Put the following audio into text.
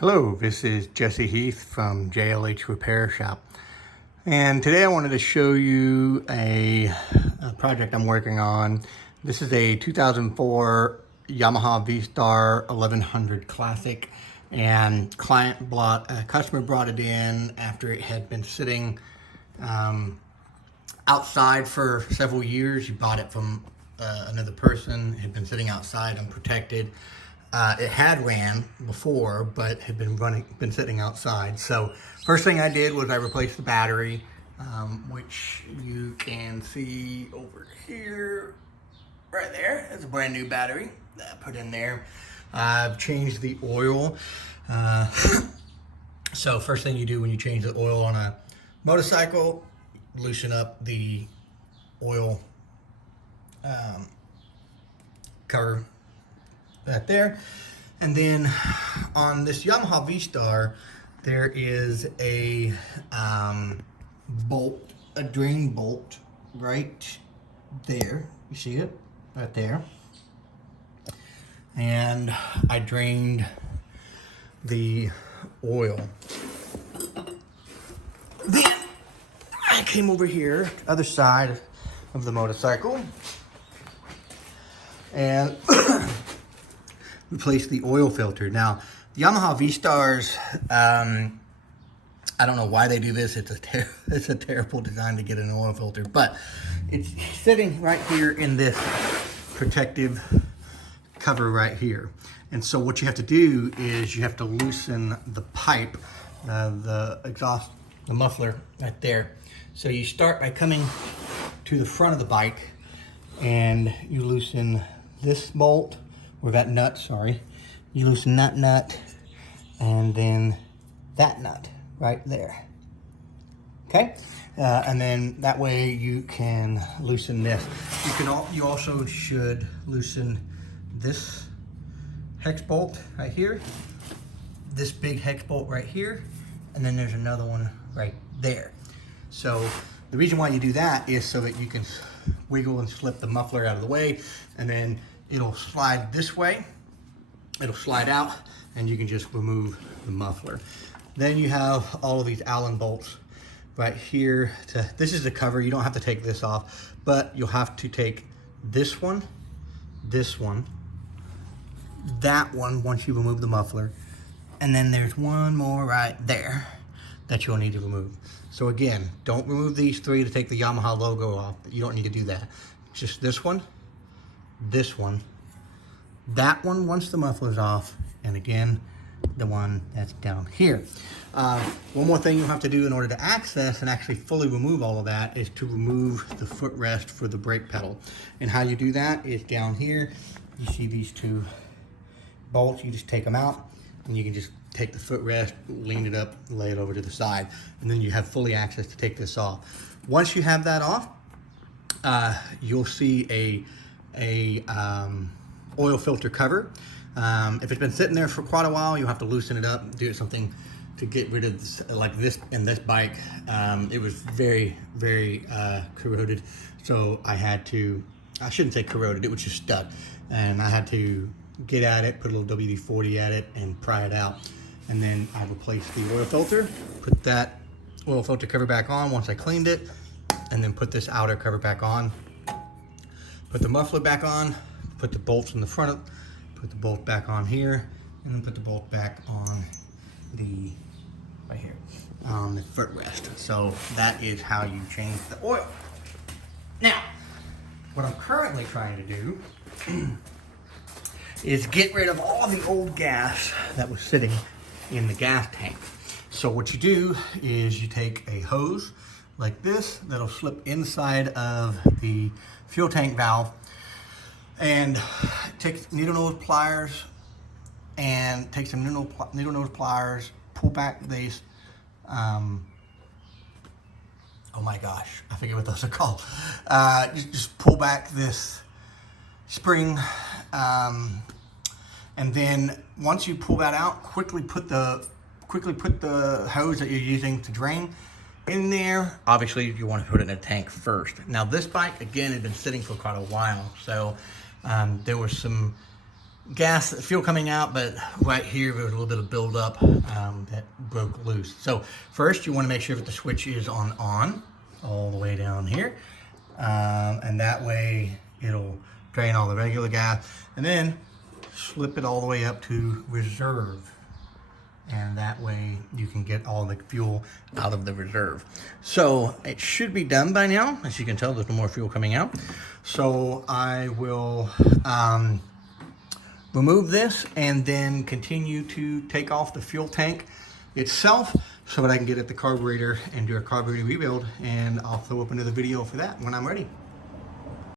Hello, this is Jesse Heath from JLH Repair Shop. And today I wanted to show you a project I'm working on. This is a 2004 Yamaha V Star 1100 Classic. And customer brought it in after it had been sitting outside for several years. He bought it from another person. It had been sitting outside unprotected. It had ran before, but had been sitting outside. So first thing I did was I replaced the battery, which you can see over here, right there. It's a brand new battery that I put in there. I've changed the oil. So first thing you do when you change the oil on a motorcycle, loosen up the oil cover right there. And then on this Yamaha V Star, there is a bolt, a drain bolt right there. You see it right there. And I drained the oil. Then I came over here, other side of the motorcycle, and replace the oil filter. Now, the Yamaha V Stars, I don't know why they do this. It's a terrible design to get an oil filter, but it's sitting right here in this protective cover right here. And so what you have to do is you have to loosen the pipe, the exhaust, the muffler right there. So you start by coming to the front of the bike and you loosen this bolt, or that nut, sorry. You loosen that nut and then that nut right there. Okay? And then that way you can loosen this. You also should loosen this hex bolt right here, this big hex bolt right here, and then there's another one right there. So the reason why you do that is so that you can wiggle and slip the muffler out of the way, and then it'll slide this way, it'll slide out, and you can just remove the muffler. Then you have all of these Allen bolts right here. This is the cover. You don't have to take this off, but you'll have to take this one, that one once you remove the muffler, and then there's one more right there that you'll need to remove. So again, don't remove these three to take the Yamaha logo off. You don't need to do that. Just this one, that one once the muffler's off, and again, the one that's down here. One more thing you'll have to do in order to access and actually fully remove all of that is to remove the footrest for the brake pedal. And how you do that is down here. You see these two bolts, you just take them out, and you can just take the footrest, lean it up, lay it over to the side, and then you have fully access to take this off. Once you have that off, you'll see a oil filter cover. If it's been sitting there for quite a while, you'll have to loosen it up, do something to get rid of this, like this in this bike. It was very, very corroded, so I shouldn't say corroded, it was just stuck, and I had to get at it, put a little WD-40 at it, and pry it out. And then I replaced the oil filter, put that oil filter cover back on once I cleaned it, and then put this outer cover back on, put the muffler back on, put the bolts in the front, put the bolt back on here, and then put the bolt back on right here, on the footrest. So that is how you change the oil. Now, what I'm currently trying to do is get rid of all the old gas that was sitting in the gas tank. So what you do is you take a hose like this that'll slip inside of the fuel tank valve, and take needle nose pliers, and take some needle nose pliers, pull back these, oh my gosh, I forget what those are called. Just pull back this spring, and then once you pull that out, quickly put the hose that you're using to drain in there. Obviously, you want to put it in a tank first. Now, this bike again had been sitting for quite a while, so there was some gas, fuel coming out, but right here there was a little bit of buildup that broke loose. So first you want to make sure that the switch is on all the way down here, and that way it'll drain all the regular gas, and then slip it all the way up to reserve, and that way you can get all the fuel out of the reserve. So it should be done by now. As you can tell, there's no more fuel coming out. So I will remove this and then continue to take off the fuel tank itself so that I can get at the carburetor and do a carburetor rebuild, and I'll throw up another video for that when I'm ready.